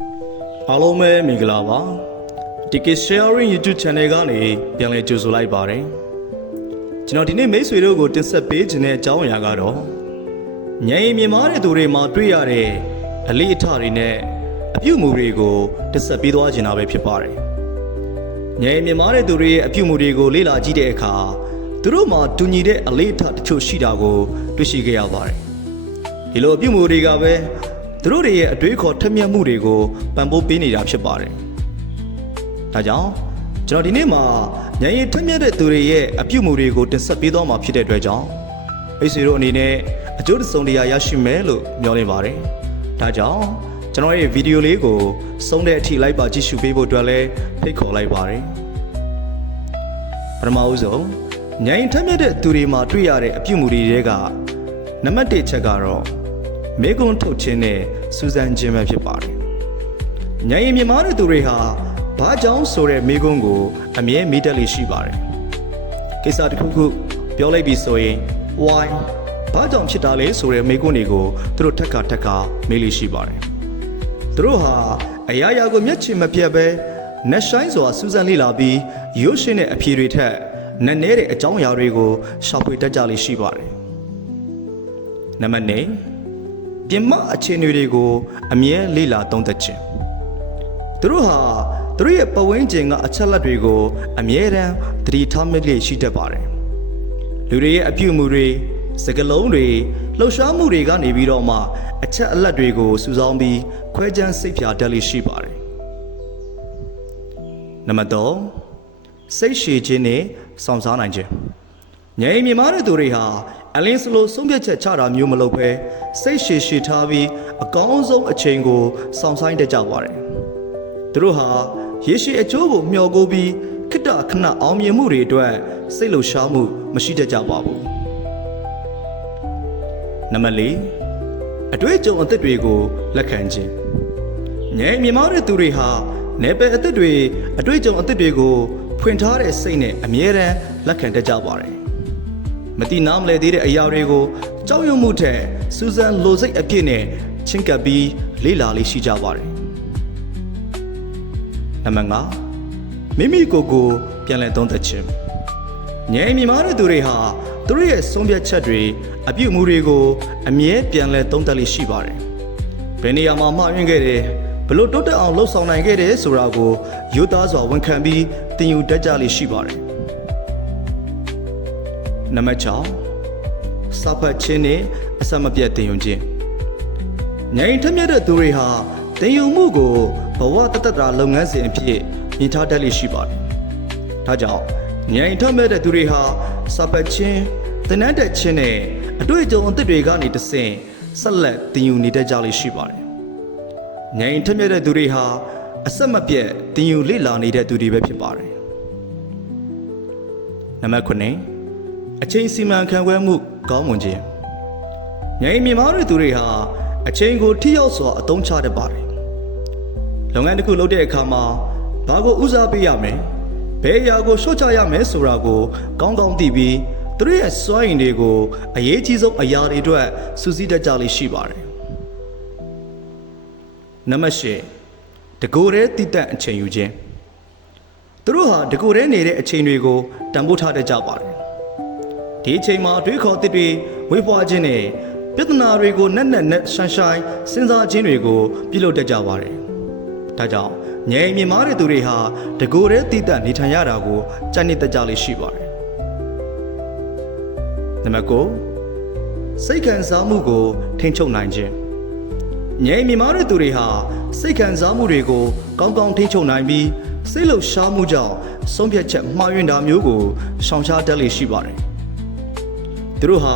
အားလုံးပဲမင်္ဂလာပါ DK Sharing YouTube Channel ကနေပြန်လည်ကြိုဆိုလိုက်ပါတယ်ကျွန်တော်ဒီနေ့မိတ်ဆွေတို့ကိုတင်ဆက်ပေးခြင်းတဲ့အကြောင်းအရာကတော့ဉာဏ်ရည်မြင်မာတဲ့သူတွေမှာတွေ့ရတဲ့အလေးအထတွေနဲ့အပြုအမူတွေကိုတင်ဆက်ပေးသွားခြင်းတာပဲဖြစ်ပါတယ်ဉာဏ်ရည်မြင်မာတဲ့သူတွေရဲ့အပြုအမူတွေကိုလေ့လာကြည့်တဲ့အခါသူတို့မှာတူညီတဲ့အလေးအထတချို့ရှိတာကိုတွေ့ရှိခဲ့ရပါတယ်ဒီလိုအပြုအမူတွေကပဲသူတို့တွေရဲ့အတွေးခေါ်ထက်မြက်မှုတွေကိုပံ့ပိုးပေးနေတာဖြစ်ပါတယ်။ဒါကြောင့်ကျွန်တော်ဒီနေ့မှာဉာဏ်ရည်ထက်မြက်တဲ့သူတွေရဲ့အပြုအမူတွေကိုတင်ဆက်ပေးသွားမှာဖြစ်တဲ့အတွက်ကြောင့်မိတ်ဆွေတို့အနေနဲ့အကျိုးတစုံတရာရရှိမယ်လို့မျှော်လင့်ပါတယ်။ဒါကြောင့်ကျွန်တော်ရဲ့ဗီဒီယိုလေးကိုဆုံးတဲ့အထိလိုက်ပါကြည့်ရှုပေးဖို့အတွက်လည်းဖိတ်ခေါ်လိုက်ပါတယ်။ပထမဦးဆုံးဉာဏ်ရည်ထက်မြက်တဲ့သူတွေမှာတွေ့ရတဲ့အပြုအမူတွေကနံပါတ်1ချက်ကတော့မေကွန်းထုတ်ခြင်းနဲ့စူးစမ်းခြင်းပဲဖြစ်ပါတယ်။ဉာဏ်ရည်မြင်မာတဲ့သူတွေဟာဘာကြောင့်ဆိုတဲ့မေကွန်းကိုအမြဲမေးတတ်လို့ရှိပါတယ်။ကိစ္စတစ်ခုခုပြောလိုက်ပြီဆိုရင် why ဘာကြောင့်ဖြစ်တာလဲဆိုတဲ့မေကွန်းတွေကိုသူတို့ထက်ကမေးလို့ရှိပါတယ်။သူတို့ဟာအရာရာကိုမျက်ခြေမပြတ်ပဲနှက်ဆိုင်စွာစူးစမ်းလေ့လာပြီးရုပ်ရှင်တဲ့အဖြေတွေထက်နက်နဲတဲ့အကြောင်းအရာတွေကိုရှာဖွေတတ်ကြလို့ရှိပါတယ်။နံပါတ်2ပြင်မအခြေအနေတွေကိုအမြဲလေ့လာသုံးသပ်ခြင်းသူတို့ဟာသူတို့ရဲ့ပဝန်းကျင်ကအချက်လက်တွေကိုအမြဲတမ်းသတိထားမိလေရှိတတ်ပါတယ်လူတွေရဲ့အပြုအမူတွေစကားလုံးတွေလှုပ်ရှားမှုတွေကနေပြီးတော့မှအချက်အလက်တွေကိုစုဆောင်းပြီးခွဲခြမ်းစိတ်ဖြာတတ်လိရှိပါတယ်နံပါတ်3စိတ်ရှည်ခြင်းနဲ့စောင့်စားနိုင်ခြင်းဉာဏ်ရည်မြင်မာတဲ့သူတွေဟာအလင်းစလိုဆုံးဖြတ်ချက်ချတာမျိုးမလုပ်ဘဲစိတ်ရှည်ထားပြီးအကောင်းဆုံးအချိန်ကိုစောင့်ဆိုင်တတ်ကြပါတယ်သူတို့ဟာရေရှည်အကျိုးကိုမျှော်ကိုပြီးခိတ္တခဏအောင်မြင်မှုတွေအတွက်စိတ်လှုပ်ရှားမှုမရှိတတ်ကြပါဘူးနံပါတ်4အတွေ့အကြုံအသစ်တွေကိုလက်ခံခြင်းဉာဏ်မြင်မာတဲ့သူတွေဟာနယ်ပယ်အသစ်တွေအတွေ့အကြုံအသစ်တွေကိုဖွင့်ထားတဲ့စိတ်နဲ့အမြဲတမ်းလက်ခံတတ်ကြပါတယ်မတိနားမလဲသေးတဲ့အရာတွေကိုကြောက်ရွံ့မှုထက်စူးစမ်းလိုစိတ်အပြည့်နဲ့ချင်းကပ်ပြီးလေ့လာလေးရှိကြပါတယ်နံပါတ်5မိမိကိုယ်ကိုပြန်လည်သုံးသပ်ခြင်းဉာဏ်မြင်မာတဲ့သူတွေဟာသူတို့ရဲ့ဆုံးဖြတ်ချက်တွေအပြုအမူတွေကိုအမြဲပြန်လည်သုံးသပ်လေးရှိပါတယ်ဘယ်နေရာမှာမှားယွင်းခဲ့တယ်ဘလို့တိုးတက်အောင်လှုပ်ဆောင်နိုင်ခဲ့တယ်ဆိုတာကိုရိုးသားစွာဝန်ခံပြီးသင်ယူတတ်ကြလေးရှိပါတယ်နံပါတ်6စာဖတ်ခြင်းနဲ့အစမပြတ်သင်ယူခြင်းဉာဏ်ထက်မြက်တဲ့သူတွေဟာသင်ယူမှုကိုဘဝတသက်တာလုပ်ငန်းစဉ်အဖြစ်မြင်ထားတတ်လိရှိပါတယ်။ဒါကြောင့်ဉာဏ်ထက်မြက်တဲ့သူတွေဟာစာဖတ်ခြင်းသင်တတ်တဲ့ခြင်းနဲ့အတွေ့အကြုံအသစ်တွေကနေတဆင့်ဆက်လက်သင်ယူနေတတ်ကြလိရှိပါတယ်။ဉာဏ်ထက်မြက်တဲ့သူတွေဟာအစမပြတ်သင်ယူလေ့လာနေတဲ့သူတွေပဲဖြစ်ပါတယ်။နံပါတ်9အချိန်စီမံခန့်ခွဲမှုကောင်းမွန်ခြင်းဉာဏ်မြင်မာတဲ့သူတွေဟာအချိန်ကိုထိရောက်စွာအသုံးချတတ်ပါတယ်လုပ်ငန်းတစ်ခုလုပ်တဲ့အခါမှာဘာကိုဦးစားပေးရမယ်ဘယ်အရာကိုရှော့ချရမယ်ဆိုတာကိုကောင်းကောင်းသိပြီးသူတို့ရဲ့စွမ်းရည်တွေကိုအရေးကြီးဆုံးအရာတွေအတွက်စူးစီးတတ်ကြလိမ့်ရှိပါတယ်နံပါတ်10တကိုယ်တည်းတည်တတ်အချိန်ယူခြင်းသူတို့ဟာတကိုယ်တည်းနေတဲ့အချိန်တွေကိုတန်ဖိုးထားတတ်ကြပါတယ်ဒီအချိန်မှာအတွေးခေါ်သစ်တွေဝေးဖွားခြင်းနဲ့ပြဿနာတွေကိုနက်ရှိုင်းစဉ်းစားခြင်းတွေကိုပြုလုပ်တတ်ကြပါတယ်။ဒါကြောင့်ဉာဏ်မြင်မာတဲ့သူတွေဟာတကိုယ်တည်းတည်တတ်နေထိုင်ရတာကိုကြိုက်နေတတ်ကြလေးရှိပါတယ်။နံပါတ်9စိတ်ခံစားမှုကိုထိန်းချုပ်နိုင်ခြင်းဉာဏ်မြင်မာတဲ့သူတွေဟာစိတ်ခံစားမှုတွေကိုကောင်းကောင်းထိန်းချုပ်နိုင်ပြီးစိတ်လှုပ်ရှားမှုကြောင့်ဆုံးဖြတ်ချက်မှားယွင်းတာမျိုးကိုရှောင်ရှားတတ်လေးရှိပါတယ်။သူတို့ဟာ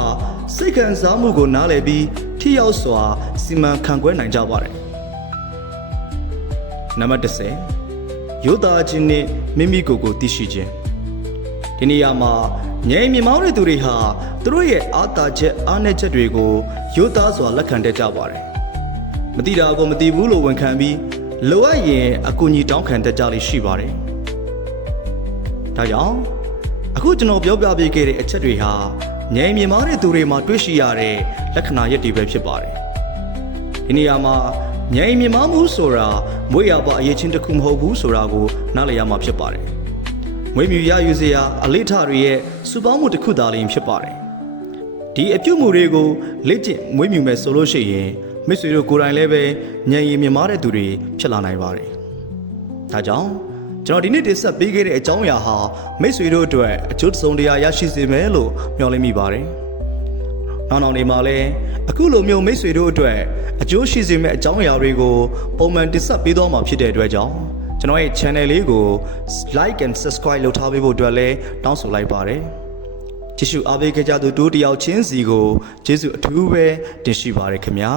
စိတ်ခံစားမှုကိုနားလည်ပြီးထိရောက်စွာစီမံခန့်ခွဲနိုင်ကြပါတယ်နံပါတ်10ရိုးသားခြင်းနဲ့မိမိကိုယ်ကိုသိရှိခြင်းဒီနေရာမှာဉာဏ်မြင်မောင်းတဲ့သူတွေဟာသူတို့ရဲ့အားသာချက်အားနည်းချက်တွေကိုရိုးသားစွာလက်ခံတတ်ကြပါတယ်မသိတာကိုမသိဘူးလို့ဝန်ခံပြီးလိုအပ်ရင်အကူအညီတောင်းခံတတ်ကြလိမ့်ရှိပါတယ်ဒါကြောင့်အခုကျွန်တော်ပြောပြပေးခဲ့တဲ့အချက်တွေဟာဉာဏ်မြင်မာတဲ့သူတွေမှာတွေ့ရှိရတဲ့လက္ခဏာရပ်တွေပဲဖြစ်ပါတယ်ဒီနေရာမှာ ဉာဏ်မြင်မှုဆိုတာမွေးရပါအရေးချင်းတစ်ခုမဟုတ်ဘူးဆိုတာကိုနားလည်ရမှာဖြစ်ပါတယ်မွေးမြူရယူစရာအလေးထားတွေရဲ့စုပေါင်းမှုတစ်ခုသာလျှင်ဖြစ်ပါတယ်ဒီအပြုတ်မှုတွေကိုလက်ကျင့်မွေးမြူမယ်ဆိုလို့ရှိရင်မိတ်ဆွေတို့ကိုယ်တိုင်လည်းပဲဉာဏ်ရည်မြင်မာတဲ့သူတွေဖြစ်လာနိုင်ပါတယ်ဒါကြောင့်ကျွန်တော်ဒီနေ့တင်ဆက်ပေးခဲ့တဲ့အကြောင်းအရာဟာမိတ်ဆွေတို့အတွက်အကျိုးစုံတရားရရှိစေမယ်လို့မျှော်လင့်မိပါတယ်နောက်နေမှာလည်းအခုလိုမျိုးမိတ်ဆွေတို့အတွက်အကျိုးရှိစေမယ့်အကြောင်းအရာတွေကိုပုံမှန်တင်ဆက်ပေးသွားမှာဖြစ်တဲ့အတွက်ကြောင့်ကျွန်တော်ရဲ့ channel လေးကို like and subscribe လုပ်ထားပေးဖို့အတွက်လည်းတောင်းဆိုလိုက်ပါတယ်ကြည့်ရှုအားပေးခဲ့ကြသူတို့တယောက်ချင်းစီကိုကျေးဇူးအထူးပဲတင်ရှိပါတယ်ခင်ဗျာ